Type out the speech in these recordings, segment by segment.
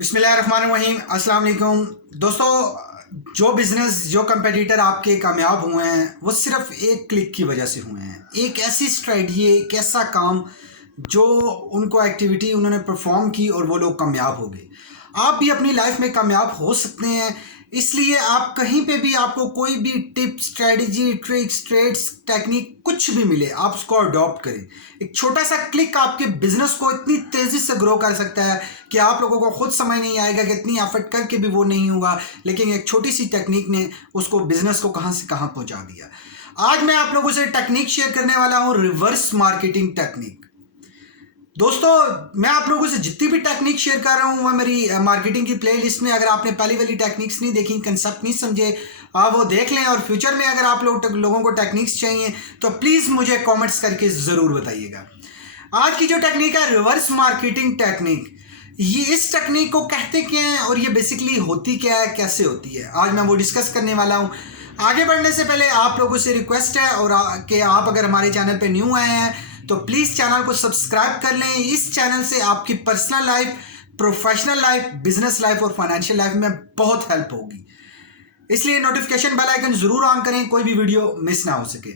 बिस्मिल्लाहिर्रहमानिर्रहीम। अस्सलाम वालेकुम दोस्तों। जो बिज़नेस जो कंपटीटर आपके कामयाब हुए हैं वो सिर्फ एक क्लिक की वजह से हुए हैं। एक ऐसी स्ट्रेटजी, एक ऐसा काम जो उनको एक्टिविटी उन्होंने परफॉर्म की और वो लोग कामयाब हो गए। आप भी अपनी लाइफ में कामयाब हो सकते हैं। इसलिए आप कहीं पे भी आपको कोई भी tip, strategy, tricks, trades, technique कुछ भी मिले, आप उसको अडॉप्ट करें। एक छोटा सा क्लिक आपके बिजनेस को इतनी तेज़ी से ग्रो कर सकता है कि आप लोगों को खुद समझ नहीं आएगा कि इतनी एफर्ट करके भी वो नहीं हुआ, लेकिन एक छोटी सी टेक्निक ने उसको बिजनेस को कहाँ से कहाँ पहुँचा दिया। आज मैं आप लोगों से टेक्निक शेयर करने वाला हूँ, रिवर्स मार्केटिंग टेक्निक। दोस्तों, मैं आप लोगों से जितनी भी टेक्निक शेयर कर रहा हूँ वह मेरी मार्केटिंग की प्लेलिस्ट में, अगर आपने पहली वाली टेक्निक्स नहीं देखी, कंसेप्ट नहीं समझे, आप वो देख लें। और फ्यूचर में अगर आप लोगों को टेक्निक्स चाहिए तो प्लीज़ मुझे कमेंट्स करके ज़रूर बताइएगा। आज की जो टेक्निक है रिवर्स मार्केटिंग टेक्निक, ये इस टेक्निक को कहते क्या हैं और ये बेसिकली होती क्या है, कैसे होती है, आज मैं वो डिस्कस करने वाला हूँ। आगे बढ़ने से पहले आप लोगों से रिक्वेस्ट है और कि आप अगर हमारे चैनल पे न्यू आए हैं तो प्लीज़ चैनल को सब्सक्राइब कर लें। इस चैनल से आपकी personal life, professional life, business life और फाइनेंशियल लाइफ में बहुत हेल्प होगी। इसलिए नोटिफिकेशन बेल आइकन ज़रूर ऑन करें, कोई भी वीडियो मिस ना हो सके।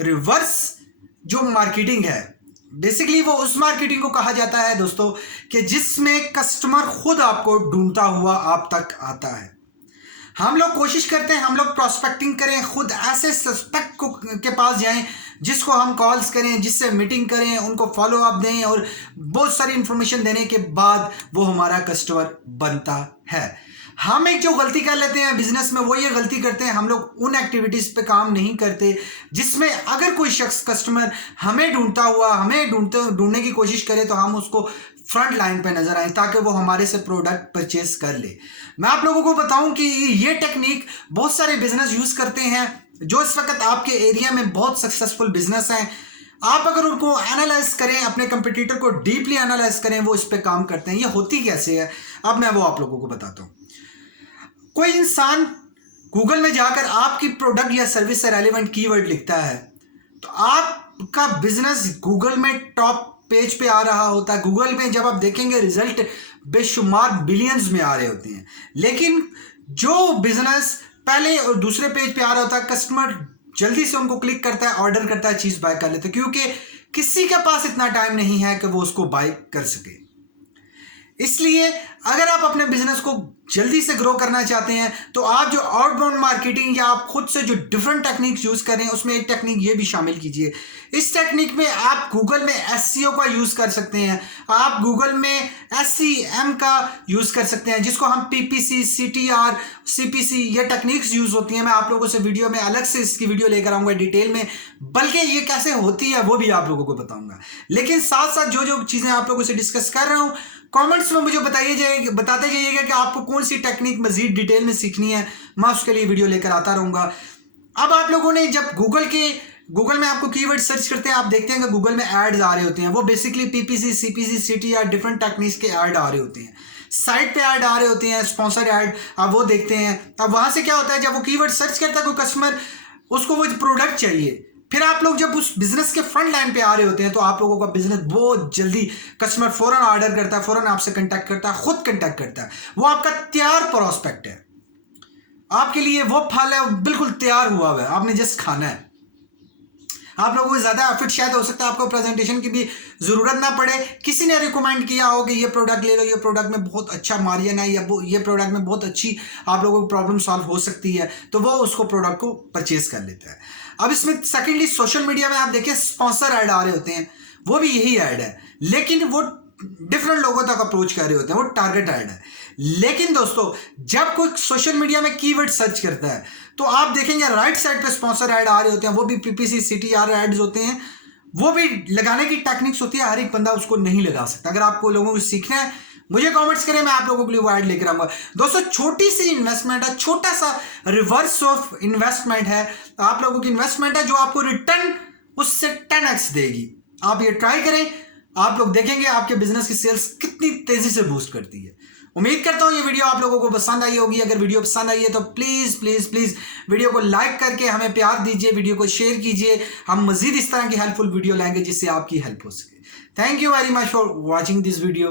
रिवर्स जो मार्केटिंग है, बेसिकली वो उस मार्केटिंग को कहा जाता है दोस्तों कि जिसमें कस्टमर खुद आपको ढूंढता हुआ आप तक आता है। हम लोग कोशिश करते हैं, हम लोग प्रोस्पेक्टिंग करें, खुद ऐसे सस्पेक्ट को के पास जाएं जिसको हम कॉल्स करें, जिससे मीटिंग करें, उनको फॉलो अप दें और बहुत सारी इंफॉर्मेशन देने के बाद वो हमारा कस्टमर बनता है। हम एक जो गलती कर लेते हैं बिजनेस में, वो ये गलती करते हैं, हम लोग उन एक्टिविटीज़ पे काम नहीं करते जिसमें अगर कोई शख्स कस्टमर हमें ढूंढता हुआ, हमें ढूंढने की कोशिश करे तो हम उसको फ्रंट लाइन पे नजर आए ताकि वो हमारे से प्रोडक्ट परचेज कर ले। मैं आप लोगों को बताऊं कि ये टेक्निक बहुत सारे बिजनेस यूज करते हैं जो इस वक्त आपके एरिया में बहुत सक्सेसफुल बिजनेस हैं। आप अगर उनको एनालाइज करें, अपने कंपटीटर को डीपली एनालाइज करें, वो इस पे काम करते हैं। ये होती कैसे है, अब मैं वो आप लोगों को बताता हूं। कोई इंसान गूगल में जाकर आपकी प्रोडक्ट या सर्विस से रेलिवेंट कीवर्ड लिखता है तो आपका बिजनेस गूगल में टॉप पेज पे आ रहा होता है। गूगल में जब आप देखेंगे रिजल्ट बेशुमार बिलियंस में आ रहे होते हैं, लेकिन जो बिजनेस पहले और दूसरे पेज पे आ रहा होता है, कस्टमर जल्दी से उनको क्लिक करता है, ऑर्डर करता है, चीज बाय कर लेता है, क्योंकि किसी के पास इतना टाइम नहीं है कि वो उसको बाय कर सके। इसलिए अगर आप अपने बिजनेस को जल्दी से ग्रो करना चाहते हैं तो आप जो आउटबाउंड मार्केटिंग या आप खुद से जो डिफरेंट टेक्निक्स यूज करें, उसमें एक टेक्निक ये भी शामिल कीजिए। इस टेक्निक में आप गूगल में एसईओ का यूज कर सकते हैं, आप गूगल में एसईएम का यूज कर सकते हैं, जिसको हम पीपीसी, सीटीआर, सीपीसी, ये टेक्निक्स यूज होती हैं। मैं आप लोगों से वीडियो में अलग से इसकी वीडियो लेकर आऊंगा डिटेल में, बल्कि ये कैसे होती है वो भी आप लोगों को बताऊंगा। लेकिन साथ साथ जो जो चीजें आप लोगों से डिस्कस कर रहा हूं, कमेंट्स में मुझे बताते जाइएगा कि आपको कौन सी टेक्निक मजीद डिटेल में सीखनी है, मैं उसके लिए वीडियो लेकर आता रहूंगा। अब आप लोगों ने जब गूगल में आपको कीवर्ड सर्च करते हैं, आप देखते हैं कि गूगल में एड्स आ रहे होते हैं, वो basically PPC, CPC, CTR, different techniques के ऐड आ रहे होते हैं, साइट पे ऐड आ रहे होते हैं, स्पॉन्सर ऐड, आप वो देखते हैं। अब वहां से क्या होता है, जब वो कीवर्ड सर्च करता है कोई कस्टमर, उसको वो प्रोडक्ट चाहिए, फिर आप लोग जब उस बिजनेस के फ्रंट लाइन पे आ रहे होते हैं तो आप लोगों का बिजनेस बहुत जल्दी, कस्टमर फौरन ऑर्डर करता है, फौरन आपसे कांटेक्ट करता है, खुद कांटेक्ट करता है। वो आपका तैयार प्रोस्पेक्ट है, आपके लिए वो फल है बिल्कुल तैयार हुआ है, आपने जस्ट खाना है। आप लोगों को ज्यादा एफर्ट शायद हो सकता है, आपको प्रेजेंटेशन की भी जरूरत ना पड़े, किसी ने रिकमेंड किया हो कि ये प्रोडक्ट ले लो, ये प्रोडक्ट में बहुत अच्छा मार्जिन है, या ये प्रोडक्ट में बहुत अच्छी आप लोगों को प्रॉब्लम सॉल्व हो सकती है, तो वो उसको प्रोडक्ट को परचेज कर लेता है। अब इसमें सेकेंडली सोशल मीडिया में आप देखिए स्पॉन्सर ऐड आ रहे होते हैं, वो भी यही ऐड है, लेकिन वो डिफरेंट लोगों तक अप्रोच कर रहे होते हैं, वो टारगेट ऐड है। लेकिन दोस्तों, जब कोई सोशल मीडिया में कीवर्ड सर्च करता है तो आप देखेंगे राइट साइड पे स्पॉन्सर ऐड आ रहे होते हैं, वो भी पीपीसी, सीटीआर एड्स होते हैं, वो भी लगाने की टेक्निक्स होती है, हर एक बंदा उसको नहीं लगा सकता। अगर आपको लोगों को सीखना है, मुझे कमेंट्स करें, मैं आप लोगों के लिए वो ऐड लेकर आऊंगा। दोस्तों, छोटी सी इन्वेस्टमेंट है, छोटा सा रिवर्स ऑफ इन्वेस्टमेंट है, आप लोगों की इन्वेस्टमेंट है जो आपको रिटर्न उससे 10x देगी। आप ये ट्राई करें, आप लोग देखेंगे आपके बिजनेस की सेल्स कितनी तेजी से बूस्ट करती है। उम्मीद करता हूं ये वीडियो आप लोगों को पसंद आई होगी। अगर वीडियो पसंद आई है तो प्लीज प्लीज प्लीज वीडियो को लाइक करके हमें प्यार दीजिए, वीडियो को शेयर कीजिए। हम मजीद इस तरह की हेल्पफुल वीडियो लाएंगे जिससे आपकी हेल्प हो सके। Thank you very much for watching this video.